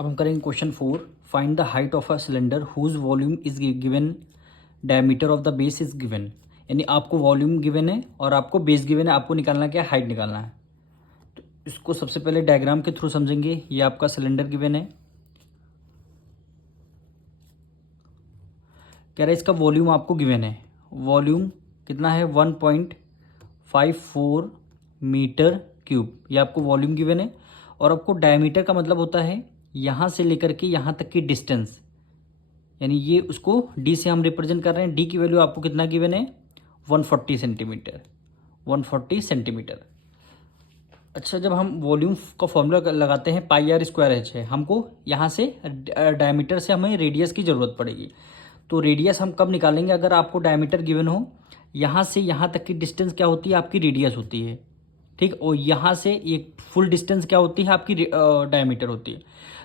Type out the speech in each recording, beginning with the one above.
अब हम करेंगे question 4। Find the height of a cylinder whose volume is given, diameter of the base is given. यानी आपको volume given है और आपको बेस गिवन है, आपको निकालना क्या है, हाइट निकालना है। तो इसको सबसे पहले डायग्राम के थ्रू समझेंगे। ये आपका सिलेंडर गिवन है, कह रहा है इसका वॉल्यूम आपको गिवन है। वॉल्यूम कितना है, 1.54 मीटर क्यूब, ये आपको वॉल्यूम गिवन है। और आपको डायमीटर का मतलब होता है यहाँ से लेकर के यहाँ तक की डिस्टेंस, यानी ये उसको डी से हम रिप्रेजेंट कर रहे हैं। डी की वैल्यू आपको कितना गिवन है, 140 सेंटीमीटर, 140 सेंटीमीटर। अच्छा, जब हम वॉल्यूम का फॉर्मूला लगाते हैं पाई आर स्क्वायर एच है, हमको यहाँ से डायमीटर से हमें रेडियस की ज़रूरत पड़ेगी। तो रेडियस हम कब निकालेंगे, अगर आपको डायमीटर गिवन हो, यहाँ से यहाँ तक की डिस्टेंस क्या होती है, आपकी रेडियस होती है, ठीक। और यहाँ से एक फुल डिस्टेंस क्या होती है, आपकी डायमीटर होती है।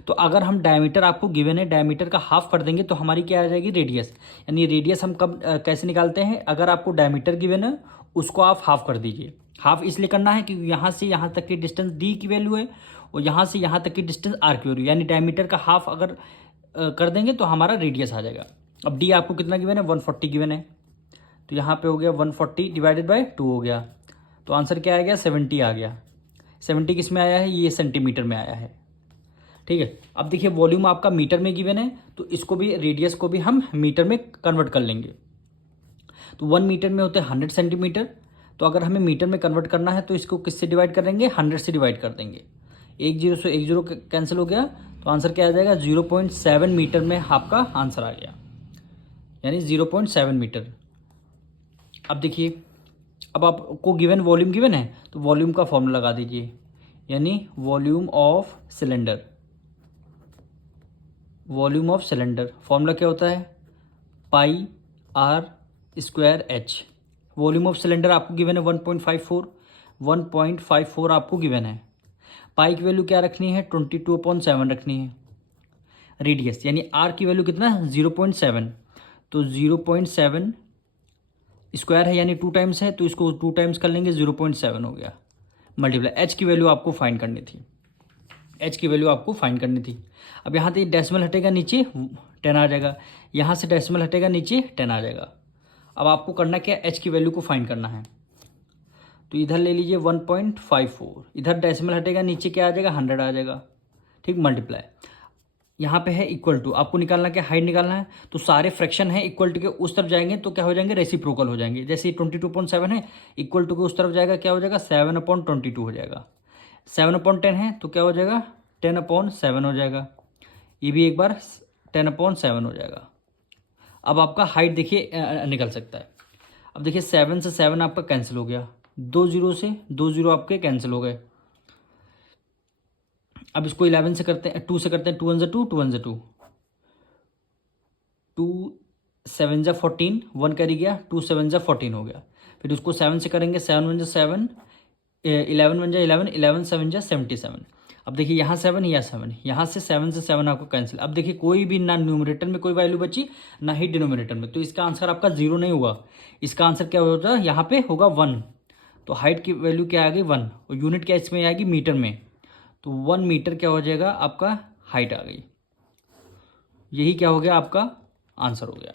तो अगर हम डायमीटर आपको गिवन है, डायमीटर का हाफ कर देंगे तो हमारी क्या आ जाएगी, रेडियस। यानी रेडियस हम कब कैसे निकालते हैं, अगर आपको डायमीटर गिवन है उसको आप हाफ कर दीजिए। हाफ इसलिए करना है कि यहाँ से यहाँ तक की डिस्टेंस डी की वैल्यू है और यहाँ से यहाँ तक की डिस्टेंस आर की वैल्यू, यानी डायमीटर का हाफ अगर कर देंगे तो हमारा रेडियस आ जाएगा। अब डी आपको कितना गिवन है, 140 गिवन है। तो यहाँ पे हो गया 140 डिवाइडेड बाय 2 हो गया, तो आंसर क्या आ गया, 70 आ गया। 70 किस में आया है, ये सेंटीमीटर में आया है, ठीक है। अब देखिए वॉल्यूम आपका मीटर में गिवन है, तो इसको भी, रेडियस को भी हम मीटर में कन्वर्ट कर लेंगे। तो 1 मीटर में होते हैं 100 सेंटीमीटर। तो अगर हमें मीटर में कन्वर्ट करना है तो इसको किससे डिवाइड करेंगे, 100 से डिवाइड कर देंगे। एक जीरो से एक जीरो कैंसिल हो गया, तो आंसर क्या आ जाएगा, 0.7 मीटर में आपका आंसर आ गया, यानी 0.7 मीटर। अब देखिए, अब आपको गिवन वॉल्यूम गिवन है तो वॉल्यूम का फॉर्मूला लगा दीजिए, यानी volume of cylinder. Volume of cylinder formula क्या होता है, pi R square H. Volume of cylinder आपको गिवन है 1.54 आपको गिवन है। पाई की वैल्यू क्या रखनी है, 22/7 रखनी है। रेडियस यानी आर की वैल्यू कितना, 0.7, तो 0.7 स्क्वायर है यानी 2 टाइम्स है, तो इसको 2 टाइम्स कर लेंगे, 0.7 हो गया। मल्टीप्लाई एच की वैल्यू आपको फाइंड करनी थी, एच की वैल्यू आपको फाइंड करनी थी। अब यहाँ से डेसिमल हटेगा, नीचे 10 आ जाएगा, यहाँ से डेसिमल हटेगा, नीचे 10 आ जाएगा। अब आपको करना क्या, एच की वैल्यू को फाइंड करना है। तो इधर ले लीजिए 1.54, इधर डेसिमल हटेगा, नीचे क्या आ जाएगा, 100 आ जाएगा, ठीक। मल्टीप्लाई यहाँ पे है इक्वल टू, आपको निकालना क्या, हाइट निकालना है। तो सारे फ्रैक्शन है इक्वल टू के उस तरफ जाएंगे तो क्या हो जाएंगे, रेसिप्रोकल हो जाएंगे। जैसे 22.7 है, इक्वल टू के उस तरफ जाएगा, क्या हो जाएगा, 7/22 हो जाएगा। 7/10 है तो क्या हो जाएगा, 10/7 हो जाएगा। ये भी एक बार 10/7 हो जाएगा। अब आपका हाइट देखिए निकल सकता है। अब देखिए 7 से 7 आपका कैंसिल हो गया, 2 जीरो से 2 जीरो आपके कैंसिल हो गए। अब इसको 11 से करते हैं, 2 से करते हैं, 2 1 2, 2 1 2, 2 7 14, 1 करी गया, 2 7 14 हो गया। फिर उसको 7 से करेंगे, 7 1 7, 11 1 11, 11 7 77। अब देखिए यहाँ 7, यहाँ 7, यहाँ से 7 से 7 आपको कैंसिल। अब देखिए कोई भी ना न्यूमरेटर में कोई वैल्यू बची, ना ही डिनोमिनेटर में, तो इसका आंसर आपका 0 नहीं हुआ। इसका आंसर क्या होगा, यहाँ पे होगा 1। तो हाइट की वैल्यू क्या आ गई, 1, और यूनिट क्या इसमें आएगी, मीटर में। तो 1 मीटर क्या हो जाएगा, आपका हाइट आ गई। यही क्या हो गया, आपका आंसर हो गया।